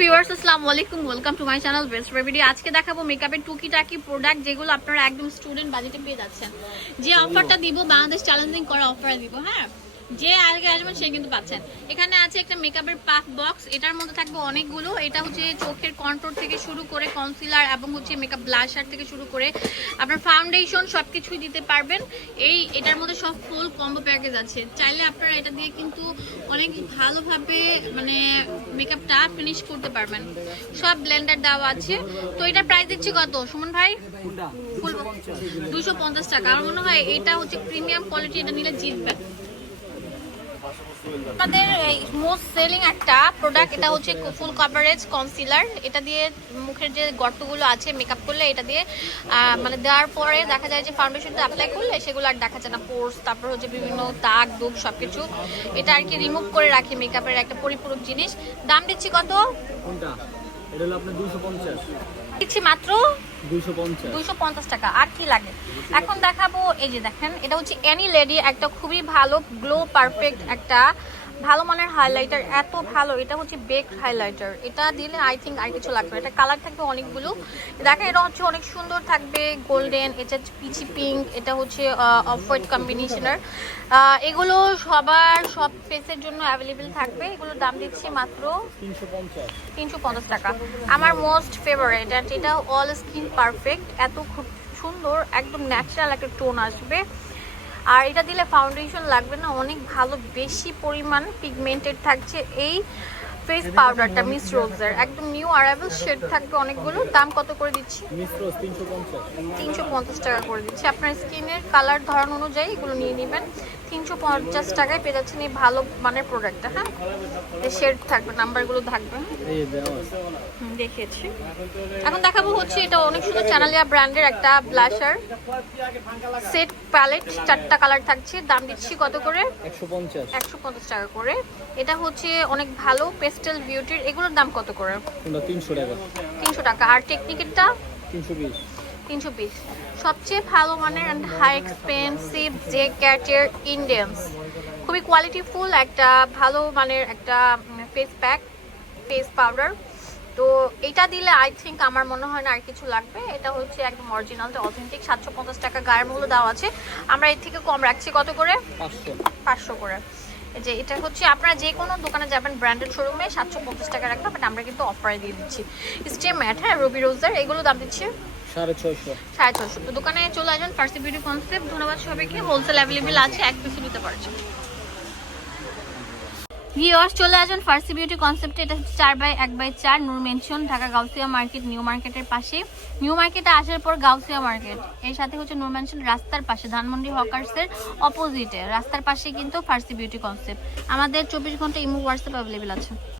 Viewers আসসালামু আলাইকুম welcome to my channel best রেভিডি আজকে দেখাবো মেকআপের টুকিটাকি প্রোডাক্ট যেগুলো আপনারা একদম স্টুডেন্ট বাজেটে পেয়ে যাচ্ছেন। যে অফারটা দিব বাংলাদেশ চ্যালেঞ্জিং করা অফার দিব হ্যাঁ? যে আগে আসবেন সে কিন্তু পাচ্ছেন এখানে আছে একটা মেকআপের পাফ বক্স এটার মধ্যে থাকবে অনেকগুলো। এটা হচ্ছে চোখের কন্ট্রোল থেকে শুরু করে কনসিলার এবং হচ্ছে মেকআপ ব্লাশার থেকে শুরু করে আপনার ফাউন্ডেশন সব কিছুই দিতে পারবেন। এই এটার মধ্যে সব ফুল কম্বো প্যাকেজ আছে। চাইলে আপনারা এটা দিয়ে কিন্তু অনেক ভালোভাবে মানে মেকআপটা ফিনিশ করতে পারবেন। সব ব্লেন্ডার দেওয়া আছে। তো এটা প্রাইস দিচ্ছি কত? সুমন ভাই? দুশো পঞ্চাশ টাকা। আমার মনে হয় এটা হচ্ছে প্রিমিয়াম কোয়ালিটি এটা নিলে জিতবেন আমাদের মোস্ট সেলিং একটা প্রোডাক্ট এটা হচ্ছে ফুল কভারেজ কনসিলার এটা দিয়ে মুখের যে গর্তগুলো আছে মেকআপ করলে এটা দিয়ে মানে দেওয়ার পরে দেখা যায় যে ফাউন্ডেশনটা অ্যাপ্লাই করলে সেগুলো আর দেখা যায় না। পোর্স তারপর হচ্ছে বিভিন্ন দাগ দুগ সবকিছু। এটা আর কি রিমুভ করে রাখে মেকআপের একটা পরিপূরক জিনিস। দাম দিচ্ছি কত? কোনটা? এটা হলো আপনার দুশো পঞ্চাশ। দিচ্ছি মাত্র দুশো পঞ্চাশ। দুইশো পঞ্চাশ টাকা। আর কি লাগে? এখন দেখাবো এই যে দেখেন এটা হচ্ছে এনি লেডি একটা খুবই ভালো গ্লো পারফেক্ট একটা ভালো মানের হাইলাইটার এত ভালো। এটা হচ্ছে বেক হাইলাইটার এটা দিলে আই থিঙ্ক আর কিছু লাগবে। এটা কালার থাকবে অনেকগুলো। দেখেন এটা হচ্ছে অনেক সুন্দর থাকবে গোল্ডেন এটা হচ্ছে পিচি পিঙ্ক এটা হচ্ছে অফ হোয়াইট কম্বিনেশনের এগুলো সবার, সব ফেসের জন্য অ্যাভেলেবেল থাকবে। এগুলোর দাম দিচ্ছি মাত্র তিনশো পঞ্চাশ টাকা। আমার মোস্ট ফেভারেট অ্যান্ড এটা অল স্কিন পারফেক্ট এত খুব সুন্দর, একদম ন্যাচারাল একটা টোন আসবে। আর এটা দিলে ফাউন্ডেশন লাগবে না অনেক ভালো বেশি পরিমাণ পিগমেন্টেড থাকছে। এই ফেস পাউডারটা মিস রোজের একদম নিউ অ্যারাইভেল শেড থাকবে অনেকগুলো। দাম কত করে দিচ্ছি? তিনশো পঞ্চাশ। টাকা করে দিচ্ছি। আপনার স্কিনের কালার ধরন অনুযায়ী এগুলো নিয়ে নেবেন। তিনশো পঞ্চাশ টাকায় পেয়ে যাচ্ছেন এই ভালো মানের প্রোডাক্টটা হ্যাঁ? শেড থাকবে নাম্বারগুলো থাকবে দেওয়া আছে। এখন দেখাবো হচ্ছে এটা অনেক সুন্দর চ্যানেলিয়া ব্র্যান্ডের একটা ব্লাশার সেট প্যালেট চারটা কালার থাকছে। দাম দিচ্ছি কত করে? একশো পঞ্চাশ। একশো পঞ্চাশ টাকা করে। এটা হচ্ছে অনেক ভালো পেস্টেল বিউটির এগুলোর দাম কত করে? কোনটা তিনশো টাকা। তিনশো টাকা। আর টেকনিকেরটা? তিনশো বিশ তিনশো পিস। সবচেয়ে ভালো মানের অ্যান্ড হাই এক্সপেন্সিভ যে ক্যাটের ইন্ডিয়ান্স খুবই কোয়ালিটিফুল একটা ভালো মানের একটা ফেস প্যাক ফেস পাউডার তো এটা দিলে আই থিঙ্ক আমার মনে হয় না আর কিছু লাগবে। এটা হচ্ছে একদম অরিজিনাল অথেন্টিক সাতশো পঞ্চাশ টাকা গায়ের মূল্য দেওয়া আছে। আমরা এর থেকে কম রাখছি কত করে? পাঁচশো। পাঁচশো করে। যে এটা হচ্ছে আপনারা যে কোনো দোকানে যাবেন ব্র্যান্ডেড শোরুমে সাতশো পঞ্চাশ টাকা রাখবেন বাট আমরা কিন্তু অফারে দিয়ে দিচ্ছি। স্টে ম্যাট হ্যাঁ রবি রোজার এগুলো দাম দিচ্ছি। সাড়ে ছয়শো। সাড়ে ছশো তো দোকানে চলে আসবেন ফার্সি বিউটি কনসেপ্ট ধন্যবাদ সবাইকে। হোলসেল অ্যাভেলেবেল আছে এক পিসও নিতে পারছেন। ভিওয়ার্স চলে আসুন ফার্সি বিউটি কনসেপ্টে এটা চার বাই এক বাই চার, Noor mansion Dhaka Gausia market new মার্কেটের পাশে। নিউ মার্কেটে আসার পর গাউসিয়া মার্কেট এর সাথে হচ্ছে নূর মেনশন রাস্তার পাশে, ধানমন্ডি হকার্সের অপোজিটে রাস্তার পাশে কিন্তু ফার্সি বিউটি কনসেপ্ট আমাদের চব্বিশ ঘণ্টা ইমো হোয়াটসঅ্যাপ অ্যাভেলেবেল আছে।